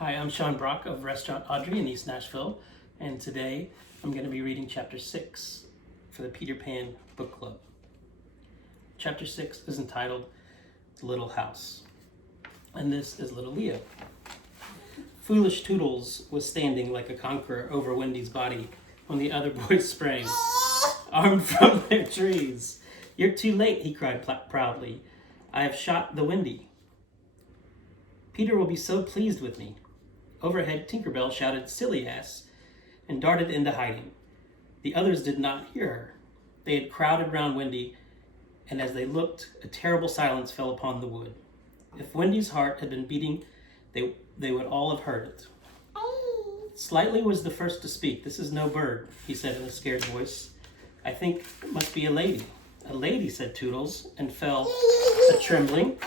Hi, I'm Sean Brock of Restaurant Audrey in East Nashville, and today I'm going to be reading Chapter 6 for the Peter Pan Book Club. Chapter 6 is entitled The Little House, and this is little Leo. Foolish Toodles was standing like a conqueror over Wendy's body when the other boys sprang, armed from their trees. "You're too late," he cried proudly. "I have shot the Wendy. Peter will be so pleased with me." Overhead, Tinkerbell shouted, "Silly ass," and darted into hiding. The others did not hear her. They had crowded round Wendy, and as they looked, a terrible silence fell upon the wood. If Wendy's heart had been beating, they would all have heard it. Slightly was the first to speak. "This is no bird," he said in a scared voice. "I think it must be a lady." "A lady," said Toodles, and fell a-trembling.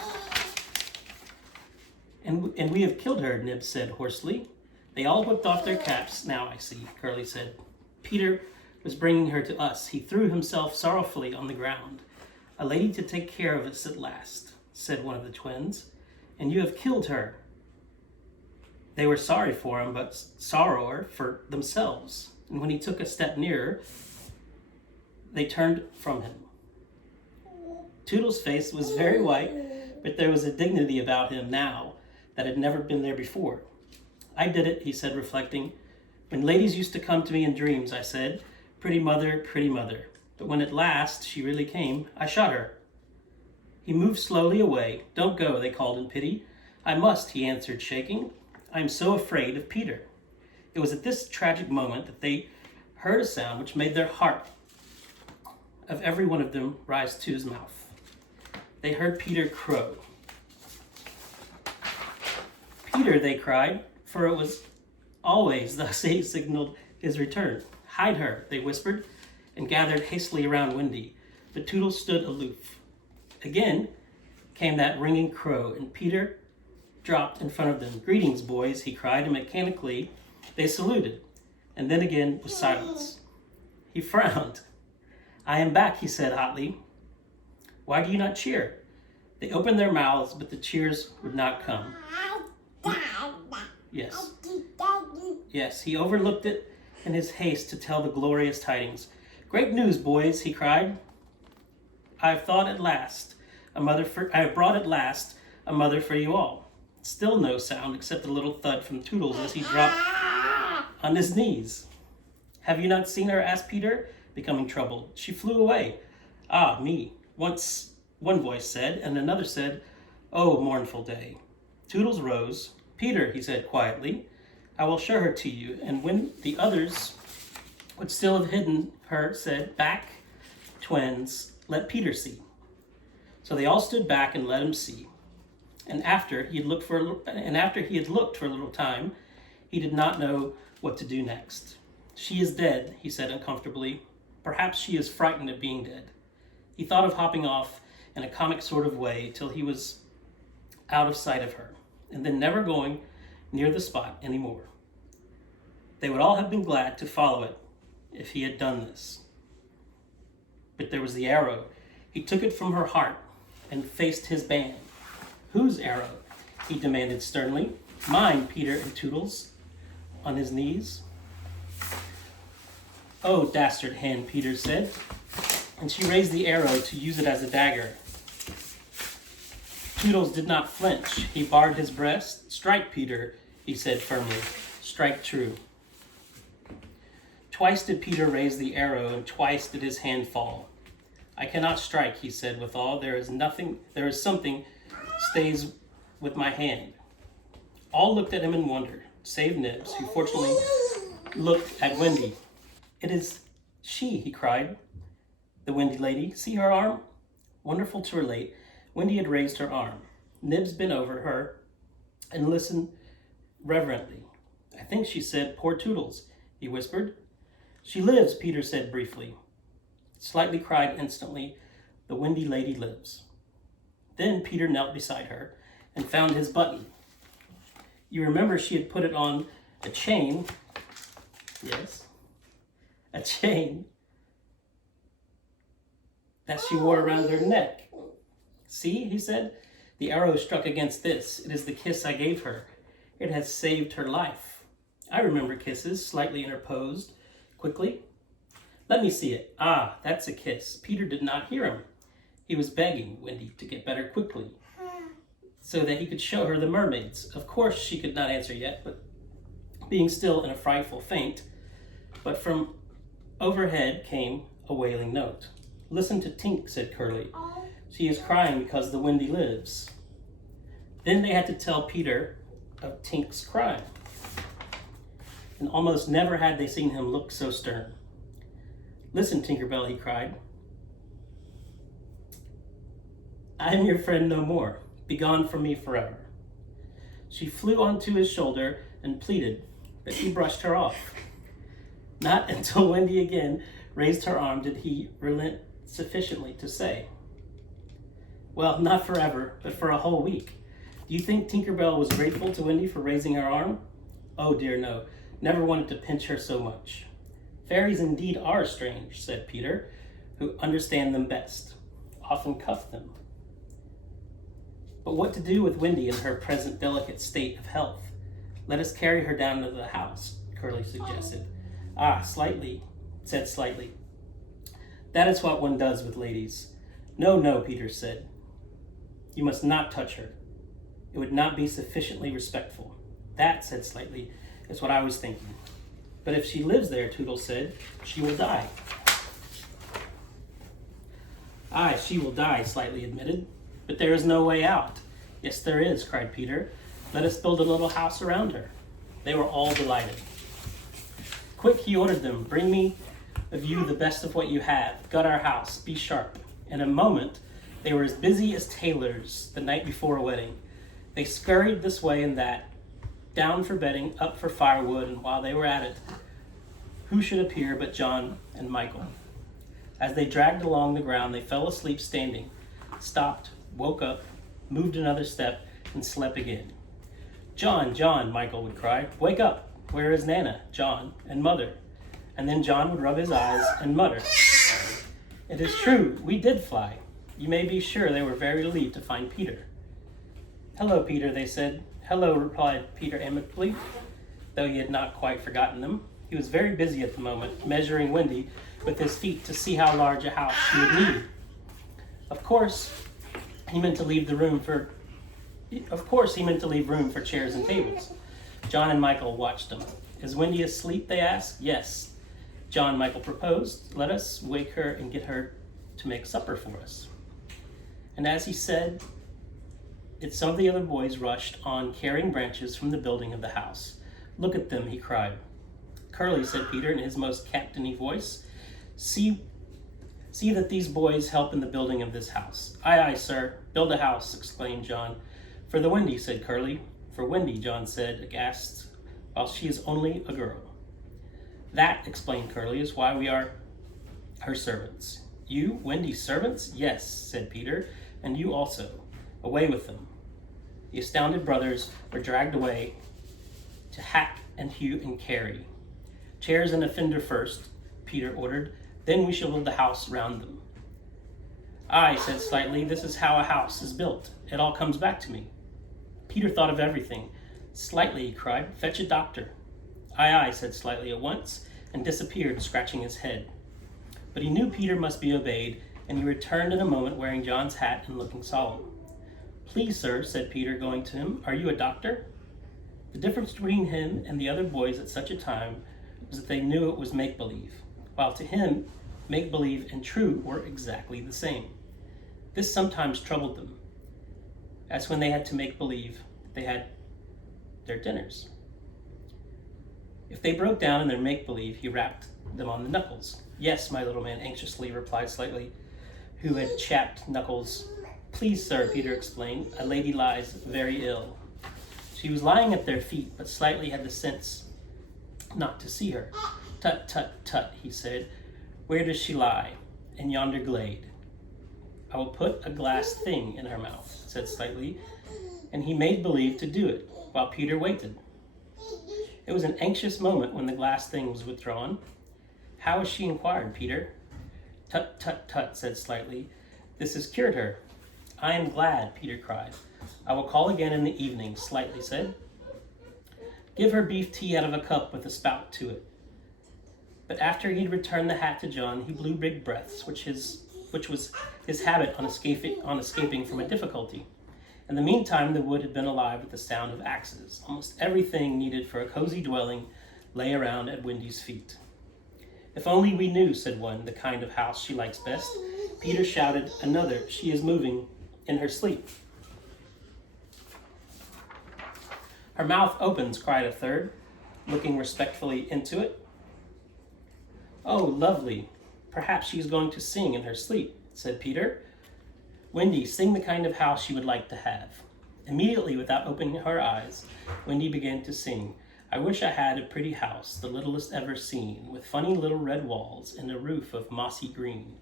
And we have killed her," Nibs said hoarsely. "They all whipped off their caps. Now I see," Curly said. "Peter was bringing her to us." He threw himself sorrowfully on the ground. "A lady to take care of us at last," said one of the twins. "And you have killed her." They were sorry for him, but sorrower for themselves. And when he took a step nearer, they turned from him. Toodles' face was very white, but there was a dignity about him now that had never been there before. "I did it," he said, reflecting. "When ladies used to come to me in dreams, I said, 'Pretty mother, pretty mother.' But when at last she really came, I shot her." He moved slowly away. "Don't go," they called in pity. "I must," he answered, shaking. "I am so afraid of Peter." It was at this tragic moment that they heard a sound which made their heart of every one of them rise to his mouth. They heard Peter crow. "Peter," they cried, for it was always thus he signaled his return. "Hide her," they whispered, and gathered hastily around Wendy. But Toodles stood aloof. Again came that ringing crow, and Peter dropped in front of them. "Greetings, boys," he cried, and mechanically they saluted. And then again was silence. He frowned. "I am back," he said hotly. "Why do you not cheer?" They opened their mouths, but the cheers would not come. Yes, he overlooked it in his haste to tell the glorious tidings. "Great news, boys," he cried. I have brought at last a mother for you all." Still no sound except a little thud from Toodles as he dropped on his knees. "Have you not seen her?" asked Peter, becoming troubled. "She flew away." "Ah, me," once one voice said, and another said, "Oh, mournful day." Toodles rose. "Peter," he said quietly, "I will show her to you." And when the others would still have hidden her, said, "Back, twins, let Peter see." So they all stood back and let him see. And after he had looked for a little time, he did not know what to do next. "She is dead," he said uncomfortably. "Perhaps she is frightened at being dead." He thought of hopping off in a comic sort of way till he was out of sight of her, and then never going near the spot any more. They would all have been glad to follow it if he had done this. But there was the arrow. He took it from her heart and faced his band. "Whose arrow?" he demanded sternly. "Mine," Peter and Toodles on his knees. "Oh, dastard hen," Peter said, and she raised the arrow to use it as a dagger. Toodles did not flinch. He bared his breast. "Strike, Peter," he said firmly. "Strike true." Twice did Peter raise the arrow, and twice did his hand fall. "I cannot strike," he said with all. There is something stays with my hand." All looked at him in wonder, save Nibs, who fortunately looked at Wendy. "It is she," he cried. "The Wendy lady. See her arm?" Wonderful to relate, Wendy had raised her arm. Nibs bent over her and listened reverently. "I think she said, 'Poor Toodles,'" he whispered. "She lives," Peter said briefly. Slightly cried instantly, "The Wendy lady lives." Then Peter knelt beside her and found his button. You remember she had put it on a chain. Yes, a chain that she wore around her neck. "See," he said, "the arrow struck against this. It is the kiss I gave her. It has saved her life. I remember kisses, Slightly interposed quickly. Let me see it. Ah, that's a kiss. Peter did not hear him. He was begging Wendy to get better quickly so that he could show her the mermaids. Of course, she could not answer yet, but being still in a frightful faint. But from overhead came a wailing note. Listen to Tink, said Curly. She is crying because the Wendy lives. Then they had to tell Peter of Tink's crime. And almost never had they seen him look so stern. Listen, Tinkerbell, he cried. I am your friend no more. Begone from me forever. She flew onto his shoulder and pleaded, but he brushed her off. Not until Wendy again raised her arm did he relent sufficiently to say, well, not forever, but for a whole week. Do you think Tinkerbell was grateful to Wendy for raising her arm? Oh dear, no. Never wanted to pinch her so much. Fairies indeed are strange, said Peter, who understand them best. Often cuff them. But what to do with Wendy in her present delicate state of health? Let us carry her down to the house, Curly suggested. Ah, Slightly. That is what one does with ladies. No, no, Peter said. You must not touch her. It would not be sufficiently respectful. That, said Slightly, is what I was thinking. But if she lives there, Toodles said, she will die. Aye, she will die, Slightly admitted. But there is no way out. Yes, there is, cried Peter. Let us build a little house around her. They were all delighted. Quick, he ordered them, bring me of you the best of what you have. Gut our house, be sharp. In a moment, they were as busy as tailors the night before a wedding. They scurried this way and that, down for bedding, up for firewood, and while they were at it, who should appear but John and Michael? As they dragged along the ground, they fell asleep standing, stopped, woke up, moved another step, and slept again. John, John, Michael would cry, wake up. Where is Nana, John, and Mother? And then John would rub his eyes and mutter. It is true, we did fly. You may be sure they were very relieved to find Peter. Hello, Peter, they said. Hello, replied Peter amicably, though he had not quite forgotten them. He was very busy at the moment, measuring Wendy with his feet to see how large a house she would need. Of course, he meant to leave room for chairs and tables. John and Michael watched them. Is Wendy asleep, they asked. Yes. John Michael proposed, let us wake her and get her to make supper for us. And as he said it, some of the other boys rushed on, carrying branches from the building of the house. Look at them, he cried. Curly, said Peter in his most captainy voice, see that these boys help in the building of this house. Aye, aye, sir. Build a house, exclaimed John. For the Wendy, said Curly. For Wendy, John said, aghast, while she is only a girl. That, explained Curly, is why we are her servants. You, Wendy's servants? Yes, said Peter, and you also. Away with them. The astounded brothers were dragged away to hack and hew and carry. Chairs and a fender first, Peter ordered, then we shall build the house round them. Aye, said Slightly, this is how a house is built. It all comes back to me. Peter thought of everything. Slightly, he cried, fetch a doctor. Aye, aye, said Slightly at once, and disappeared, scratching his head. But he knew Peter must be obeyed, and he returned in a moment wearing John's hat and looking solemn. Please, sir, said Peter, going to him, are you a doctor? The difference between him and the other boys at such a time was that they knew it was make-believe, while to him, make-believe and true were exactly the same. This sometimes troubled them, as when they had to make believe they had their dinners. If they broke down in their make-believe, he rapped them on the knuckles. Yes, my little man, anxiously replied Slightly, who had chapped Knuckles. Please, sir, Peter explained, a lady lies very ill. She was lying at their feet, but Slightly had the sense not to see her. Tut, tut, tut, he said. Where does she lie? In yonder glade. I will put a glass thing in her mouth, said Slightly, and he made believe to do it, while Peter waited. It was an anxious moment when the glass thing was withdrawn. How is she, inquired Peter. Tut, tut, tut, said Slightly. This has cured her. I am glad, Peter cried. I will call again in the evening, Slightly said. Give her beef tea out of a cup with a spout to it. But after he'd returned the hat to John, he blew big breaths, which was his habit on escaping from a difficulty. In the meantime, the wood had been alive with the sound of axes. Almost everything needed for a cozy dwelling lay around at Wendy's feet. If only we knew, said one, the kind of house she likes best. Peter shouted another, she is moving in her sleep. Her mouth opens, cried a third, looking respectfully into it. Oh, lovely. Perhaps she is going to sing in her sleep, said Peter. Wendy, sing the kind of house you would like to have. Immediately, without opening her eyes, Wendy began to sing. I wish I had a pretty house, the littlest ever seen, with funny little red walls and a roof of mossy green.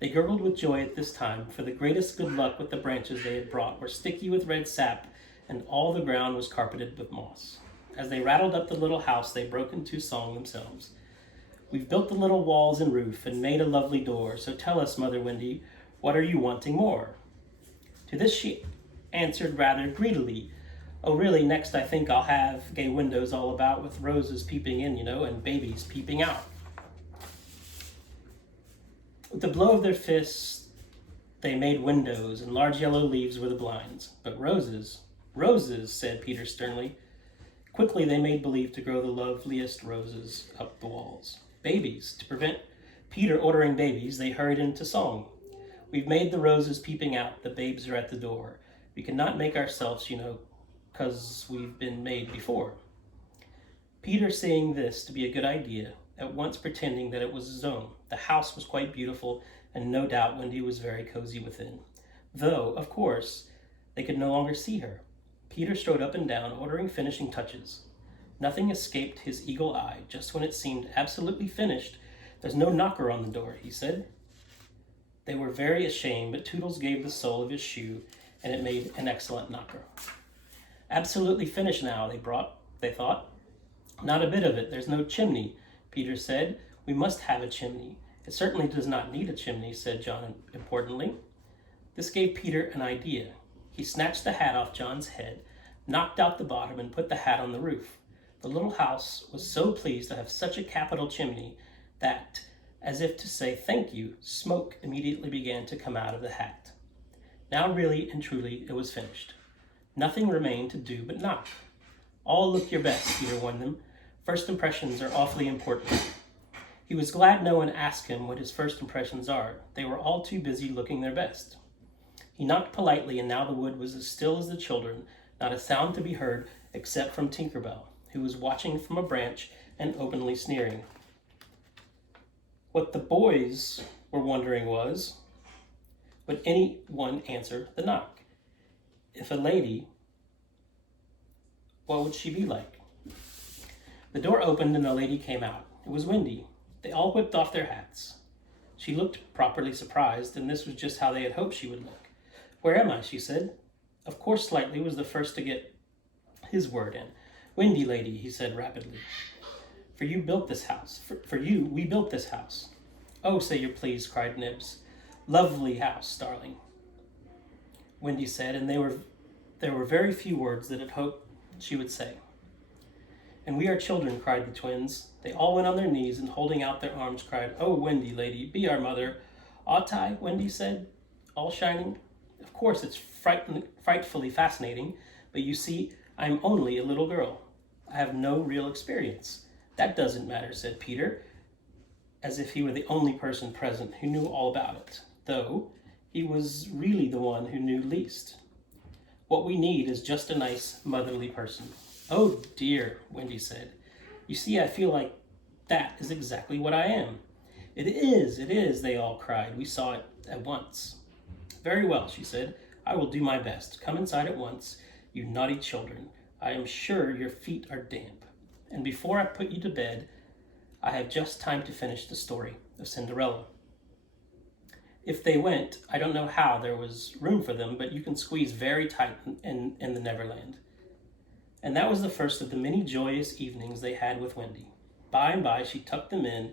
They gurgled with joy at this time, for the greatest good luck with the branches they had brought were sticky with red sap, and all the ground was carpeted with moss. As they rattled up the little house, they broke into song themselves. We've built the little walls and roof and made a lovely door, so tell us, Mother Wendy, what are you wanting more? To this she answered rather greedily, oh really, next I think I'll have gay windows all about with roses peeping in, and babies peeping out. With the blow of their fists, they made windows, and large yellow leaves were the blinds. But roses, said Peter sternly. Quickly they made believe to grow the loveliest roses up the walls. Babies, to prevent Peter ordering babies, they hurried into song. We've made the roses peeping out, the babes are at the door. We cannot make ourselves, 'cause we've been made before. Peter, seeing this to be a good idea, at once pretending that it was his own. The house was quite beautiful, and no doubt Wendy was very cozy within. Though, of course, they could no longer see her. Peter strode up and down, ordering finishing touches. Nothing escaped his eagle eye. Just when it seemed absolutely finished, there's no knocker on the door, he said. They were very ashamed, but Toodles gave the sole of his shoe, and it made an excellent knocker. Absolutely finished now, they thought. Not a bit of it. There's no chimney, Peter said. We must have a chimney. It certainly does not need a chimney, said John importantly. This gave Peter an idea. He snatched the hat off John's head, knocked out the bottom, and put the hat on the roof. The little house was so pleased to have such a capital chimney that, as if to say thank you, smoke immediately began to come out of the hat. Now really and truly it was finished. Nothing remained to do but knock. All look your best, Peter warned them. First impressions are awfully important. He was glad no one asked him what his first impressions are. They were all too busy looking their best. He knocked politely, and now the wood was as still as the children, not a sound to be heard except from Tinker Bell, who was watching from a branch and openly sneering. What the boys were wondering was, would anyone answer the knock? If a lady, what would she be like? The door opened and a lady came out. It was Wendy. They all whipped off their hats. She looked properly surprised, and this was just how they had hoped she would look. Where am I? She said. Of course, Slightly was the first to get his word in. Wendy, lady, he said rapidly. For you built this house. For you, we built this house. Oh, say you're pleased, cried Nibs. Lovely house, darling, Wendy said, and there were very few words that it hoped she would say. And we are children, cried the twins. They all went on their knees and holding out their arms cried, Oh, Wendy, lady, be our mother. Ought I? Wendy said, all shining. Of course, it's frightfully fascinating, but you see, I'm only a little girl. I have no real experience. That doesn't matter, said Peter, as if he were the only person present who knew all about it, though he was really the one who knew least. What we need is just a nice, motherly person. Oh dear, Wendy said. You see, I feel like that is exactly what I am. It is, they all cried. We saw it at once. Very well, she said. I will do my best. Come inside at once, you naughty children. I am sure your feet are damp. And before I put you to bed, I have just time to finish the story of Cinderella. If they went, I don't know how there was room for them, but you can squeeze very tight in the Neverland. And that was the first of the many joyous evenings they had with Wendy. By and by, she tucked them in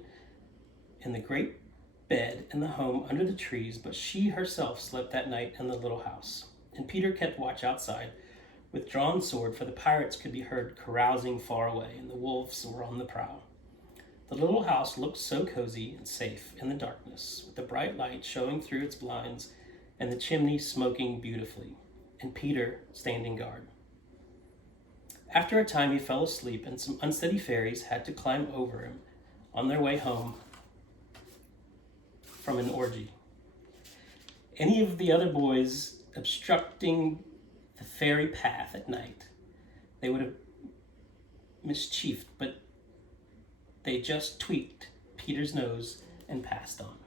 the great bed in the home under the trees, but she herself slept that night in the little house. And Peter kept watch outside, with drawn sword, for the pirates could be heard carousing far away, and the wolves were on the prowl. The little house looked so cozy and safe in the darkness, with the bright light showing through its blinds and the chimney smoking beautifully, and Peter standing guard. After a time he fell asleep, and some unsteady fairies had to climb over him on their way home from an orgy. Any of the other boys obstructing the fairy path at night, they would have mischieved, but they just tweaked Peter's nose and passed on.